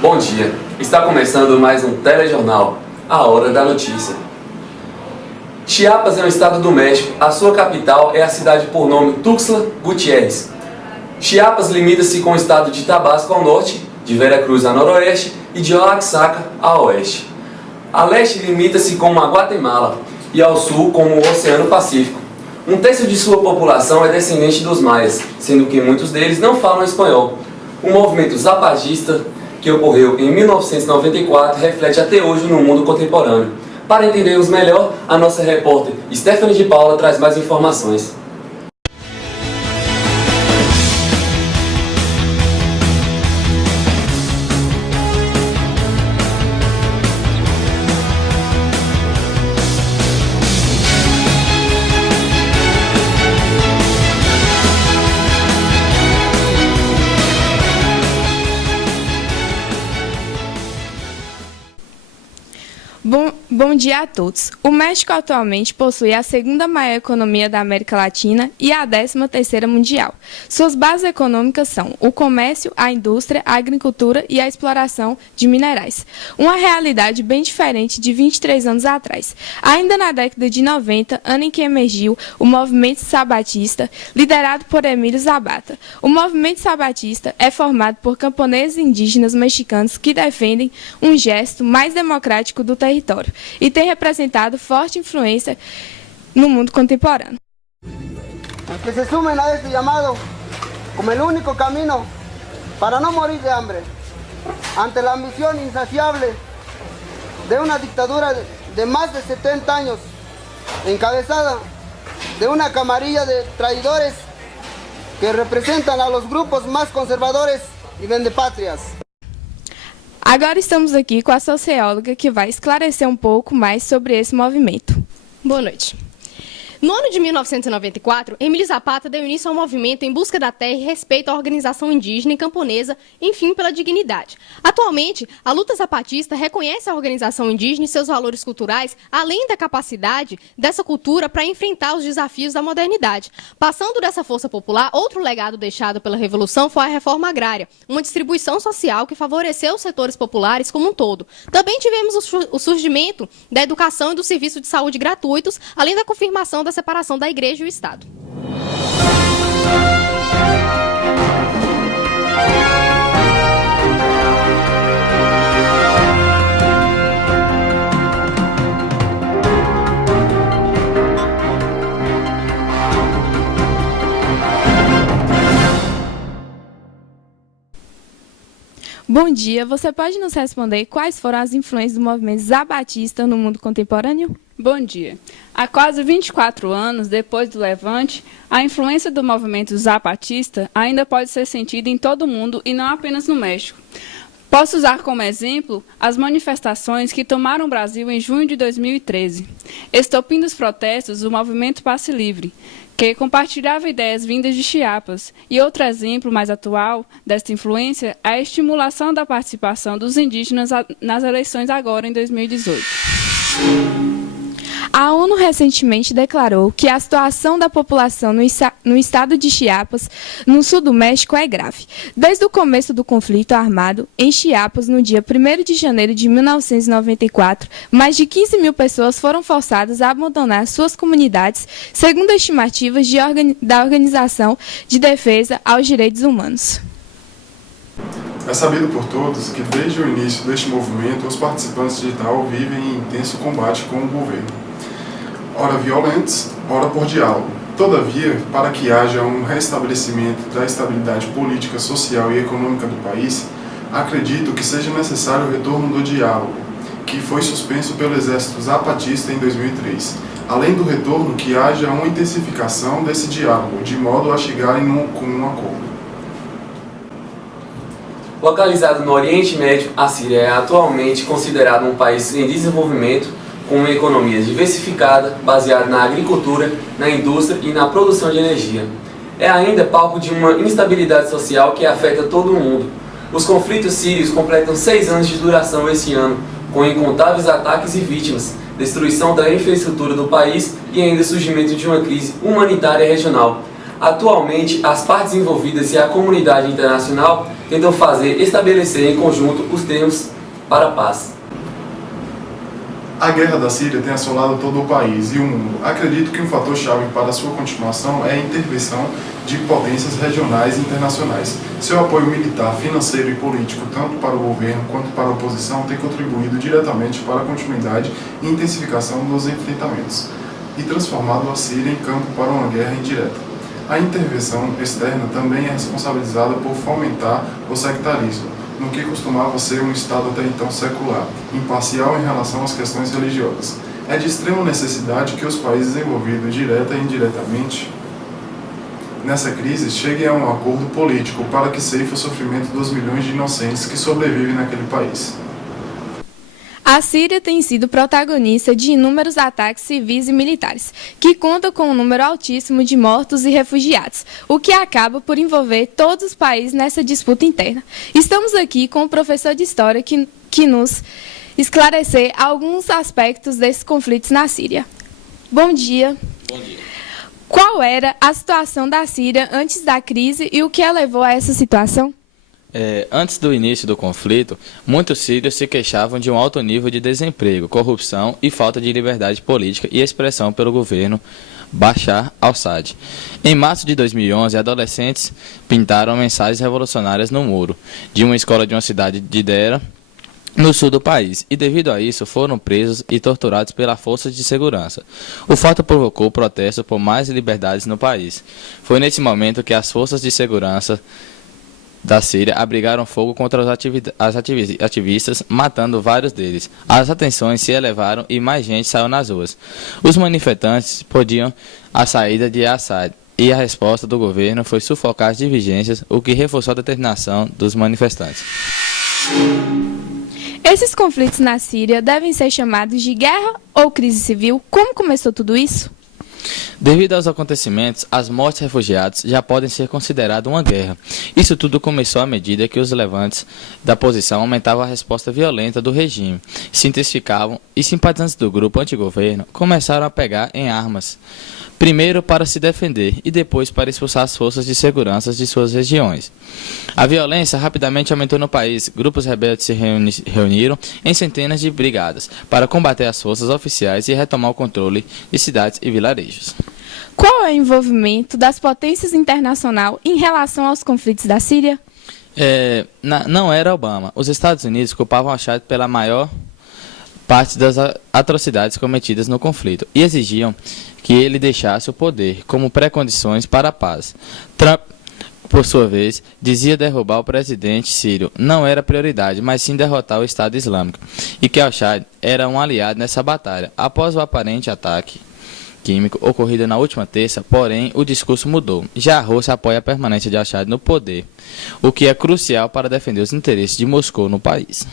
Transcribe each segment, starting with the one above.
Bom dia, está começando mais um telejornal, a hora da notícia. Chiapas é um estado do México, a sua capital é a cidade por nome Tuxtla Gutiérrez. Chiapas limita-se com o estado de Tabasco ao norte, de Veracruz a noroeste e de Oaxaca a oeste. A leste limita-se com a Guatemala e ao sul com o Oceano Pacífico. Um terço de sua população é descendente dos maias, sendo que muitos deles não falam espanhol. O movimento zapatista, que ocorreu em 1994, reflete até hoje no mundo contemporâneo. Para entendermos melhor, a nossa repórter Stephanie de Paula traz mais informações. Bom dia a todos. O México atualmente possui a segunda maior economia da América Latina e a 13ª mundial. Suas bases econômicas são o comércio, a indústria, a agricultura e a exploração de minerais. Uma realidade bem diferente de 23 anos atrás. Ainda na década de 90, ano em que emergiu o movimento sabatista, liderado por Emílio Zapata. O movimento sabatista é formado por camponeses indígenas mexicanos que defendem um gesto mais democrático do território e tem representado forte influência no mundo contemporâneo. Que se sumen a este llamado como el único camino para no morir de hambre ante la ambición insaciable de una dictadura de más de 70 años encabezada de una camarilla de traidores que representan a los grupos más conservadores y vendepatrias. Agora estamos aqui com a socióloga que vai esclarecer um pouco mais sobre esse movimento. Boa noite. No ano de 1994, Emílio Zapata deu início ao movimento em busca da terra e respeito à organização indígena e camponesa, enfim, pela dignidade. Atualmente, a luta zapatista reconhece a organização indígena e seus valores culturais, além da capacidade dessa cultura para enfrentar os desafios da modernidade. Passando dessa força popular, outro legado deixado pela Revolução foi a reforma agrária, uma distribuição social que favoreceu os setores populares como um todo. Também tivemos o surgimento da educação e do serviço de saúde gratuitos, além da confirmação da separação da Igreja e o Estado. Bom dia, você pode nos responder quais foram as influências do movimento zapatista no mundo contemporâneo? Bom dia. Há quase 24 anos, depois do Levante, a influência do movimento zapatista ainda pode ser sentida em todo o mundo e não apenas no México. Posso usar como exemplo as manifestações que tomaram o Brasil em junho de 2013. Estopim dos protestos do movimento Passe Livre, que compartilhava ideias vindas de Chiapas. E outro exemplo mais atual desta influência é a estimulação da participação dos indígenas nas eleições agora em 2018. A ONU recentemente declarou que a situação da população no estado de Chiapas, no sul do México, é grave. Desde o começo do conflito armado, em Chiapas, no dia 1º de janeiro de 1994, mais de 15 mil pessoas foram forçadas a abandonar suas comunidades, segundo estimativas da Organização de Defesa aos Direitos Humanos. É sabido por todos que desde o início deste movimento, os participantes de tal vivem em intenso combate com o governo. Ora violentos, ora por diálogo. Todavia, para que haja um restabelecimento da estabilidade política, social e econômica do país, acredito que seja necessário o retorno do diálogo, que foi suspenso pelo exército zapatista em 2003. Além do retorno, que haja uma intensificação desse diálogo, de modo a chegarem com um acordo. Localizado no Oriente Médio, a Síria é atualmente considerado um país em desenvolvimento, com uma economia diversificada, baseada na agricultura, na indústria e na produção de energia. É ainda palco de uma instabilidade social que afeta todo o mundo. Os conflitos sírios completam 6 anos de duração esse ano, com incontáveis ataques e vítimas, destruição da infraestrutura do país e ainda surgimento de uma crise humanitária regional. Atualmente, as partes envolvidas e a comunidade internacional tentam estabelecer em conjunto os termos para a paz. A guerra da Síria tem assolado todo o país e o mundo. Acredito que um fator-chave para sua continuação é a intervenção de potências regionais e internacionais. Seu apoio militar, financeiro e político, tanto para o governo quanto para a oposição, tem contribuído diretamente para a continuidade e intensificação dos enfrentamentos e transformado a Síria em campo para uma guerra indireta. A intervenção externa também é responsabilizada por fomentar o sectarismo, no que costumava ser um Estado até então secular, imparcial em relação às questões religiosas. É de extrema necessidade que os países envolvidos direta e indiretamente nessa crise cheguem a um acordo político para que ceife o sofrimento dos milhões de inocentes que sobrevivem naquele país. A Síria tem sido protagonista de inúmeros ataques civis e militares, que contam com um número altíssimo de mortos e refugiados, o que acaba por envolver todos os países nessa disputa interna. Estamos aqui com o professor de História que nos esclarecer alguns aspectos desses conflitos na Síria. Bom dia. Bom dia. Qual era a situação da Síria antes da crise e o que a levou a essa situação? Antes do início do conflito, muitos sírios se queixavam de um alto nível de desemprego, corrupção e falta de liberdade política e expressão pelo governo Bashar al-Assad. Em março de 2011, adolescentes pintaram mensagens revolucionárias no muro de uma escola de uma cidade de Dera, no sul do país, e devido a isso foram presos e torturados pelas forças de segurança. O fato provocou protestos por mais liberdades no país. Foi nesse momento que as forças de segurança da Síria abrigaram fogo contra os ativistas, matando vários deles. As atenções se elevaram e mais gente saiu nas ruas. Os manifestantes pediam a saída de Assad e a resposta do governo foi sufocar as divergências, o que reforçou a determinação dos manifestantes. Esses conflitos na Síria devem ser chamados de guerra ou crise civil? Como começou tudo isso? Devido aos acontecimentos, as mortes de refugiados já podem ser consideradas uma guerra. Isso tudo começou à medida que os levantes da posição aumentavam a resposta violenta do regime, se intensificavam e simpatizantes do grupo antigoverno começaram a pegar em armas, primeiro para se defender e depois para expulsar as forças de segurança de suas regiões. A violência rapidamente aumentou no país. Grupos rebeldes se reuniram em centenas de brigadas para combater as forças oficiais e retomar o controle de cidades e vilarejos. Qual é o envolvimento das potências internacionais em relação aos conflitos da Síria? Não era Obama. Os Estados Unidos culpavam Assad pela maior parte das atrocidades cometidas no conflito e exigiam que ele deixasse o poder como pré-condições para a paz. Trump, por sua vez, dizia derrubar o presidente sírio não era prioridade, mas sim derrotar o Estado Islâmico, e que Assad era um aliado nessa batalha. Após o aparente ataque químico ocorrido na última terça, porém, o discurso mudou. Já a Rússia apoia a permanência de Assad no poder, o que é crucial para defender os interesses de Moscou no país.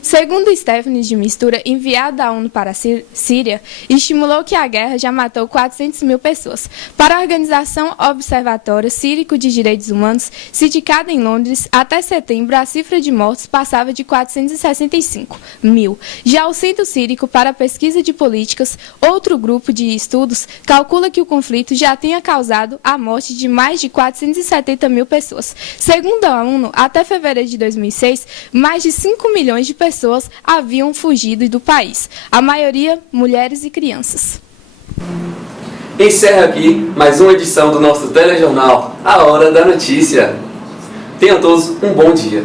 Segundo Stephanie de Mistura, enviado da ONU para a Síria, estimulou que a guerra já matou 400 mil pessoas. Para a Organização Observatório Sírico de Direitos Humanos, sindicada em Londres, até setembro a cifra de mortos passava de 465 mil. Já o Centro Sírico para a Pesquisa de Políticas, outro grupo de estudos, calcula que o conflito já tenha causado a morte de mais de 470 mil pessoas. Segundo a ONU, até fevereiro de 2006, mais de 5 milhões de pessoas haviam fugido do país, a maioria mulheres e crianças. Encerra aqui mais uma edição do nosso telejornal A Hora da Notícia. Tenham todos um bom dia.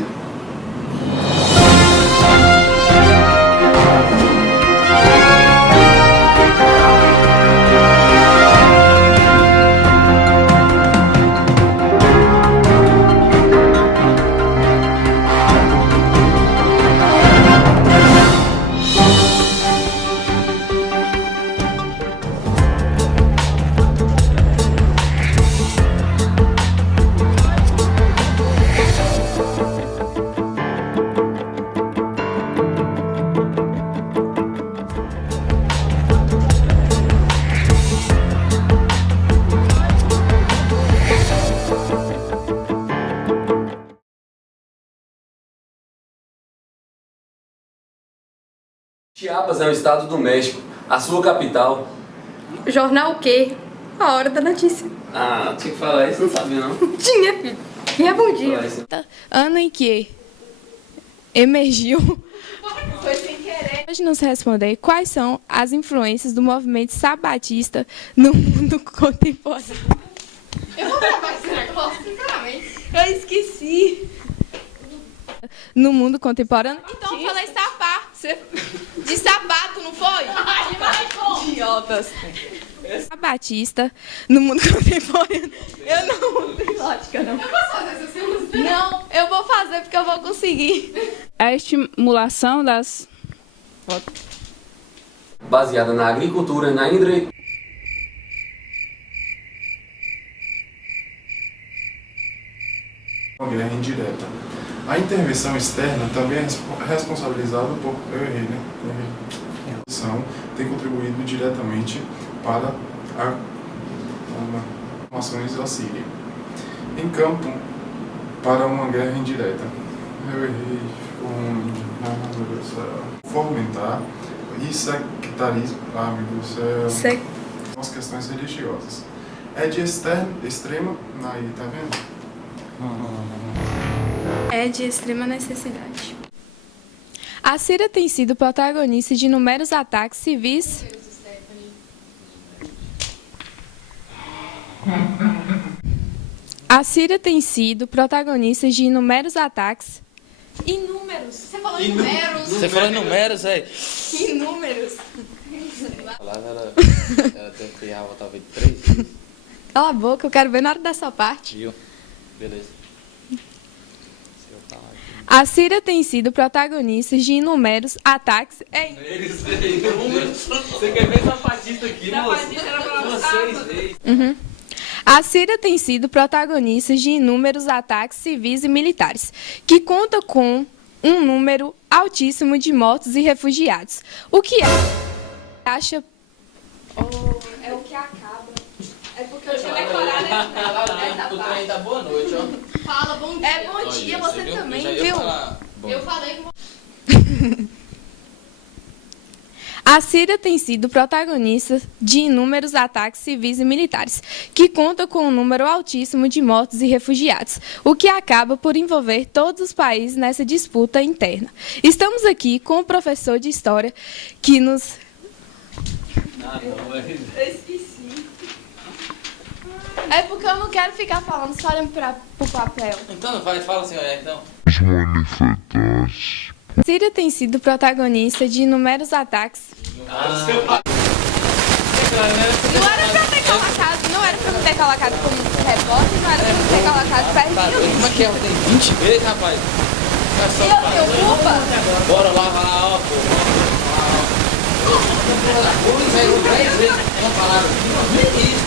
Chiapas é um estado do México. A sua capital... Jornal o quê? A hora da notícia. Ah, tinha que falar isso, não sabia não. Tinha, filho. E é bom dia. Falar isso. Ano em que emergiu. Hoje nos responder quais são as influências do movimento sabatista no mundo contemporâneo. Eu vou gravar esse negócio, sinceramente. Eu esqueci. No mundo contemporâneo. Então eu falei sapá. De sapato, não foi? Idiotas. Sabatista no mundo contemporâneo. Eu não tenho lógica, não. Eu posso fazer essa cena? Não, eu vou fazer porque eu vou conseguir. A estimulação das... Baseada na agricultura, na hidre... Uma guerra indireta. A intervenção externa também é responsabilizada por... Eu errei, né? A ação tem contribuído diretamente para as ações da Síria. Em campo, para uma guerra indireta. Eu errei, ficou ruim. Ah, meu Deus do céu. Fomentar e sectarismo. Ah, meu Deus do céu. As questões religiosas. É de extrema... Aí, tá vendo? É de extrema necessidade. A Síria tem sido protagonista de inúmeros ataques civis. A Síria tem sido protagonista de inúmeros ataques. Inúmeros. Você falou em números. Você falou em números, velho. Inúmeros. A palavra ela temperava talvez 3 vezes. Cala a boca, eu quero ver na hora dessa parte. Viu? Beleza. A Síria tem sido protagonista de inúmeros ataques. Ei, Você quer ver sapatista aqui, moço? Uhum. A Síria tem sido protagonista de inúmeros ataques civis e militares, que conta com um número altíssimo de mortos e refugiados. O que acha? É o que acaba. É porque eu tinha decorado essa parte. Tá boa noite, ó. Fala, bom dia. É bom dia, você também, viu? Eu falei com A Síria tem sido protagonista de inúmeros ataques civis e militares, que conta com um número altíssimo de mortos e refugiados, o que acaba por envolver todos os países nessa disputa interna. Estamos aqui com o professor de História que nos... Eu esqueci. É porque eu não quero ficar falando só olhando para o papel. Então não vai, fala assim, olha, então. A Síria tem sido protagonista de inúmeros ataques. Ah. Não era pra ter colocado, não era pra me ter colocado como repórter, não era pra me ter colocado pertinho. Como é que é? Tem 20 vezes, rapaz. Eu tenho culpa? Bora lá, vai lá, ó, pô. Vamos 3 vezes uma palavra. Nem isso.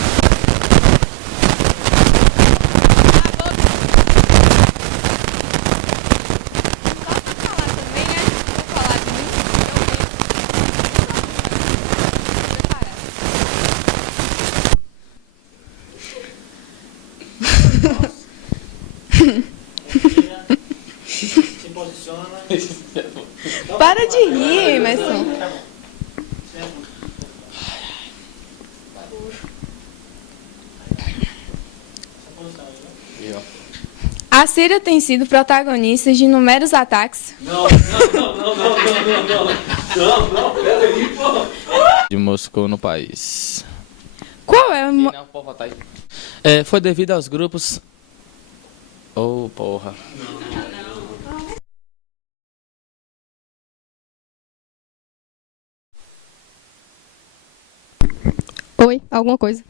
Para de rir, Emerson. A Síria tem sido protagonista de inúmeros ataques. Peraí, pô. De Moscou no país. Qual é o... Não, pode botar aí. Foi devido aos grupos... Oh, porra. Oi, alguma coisa.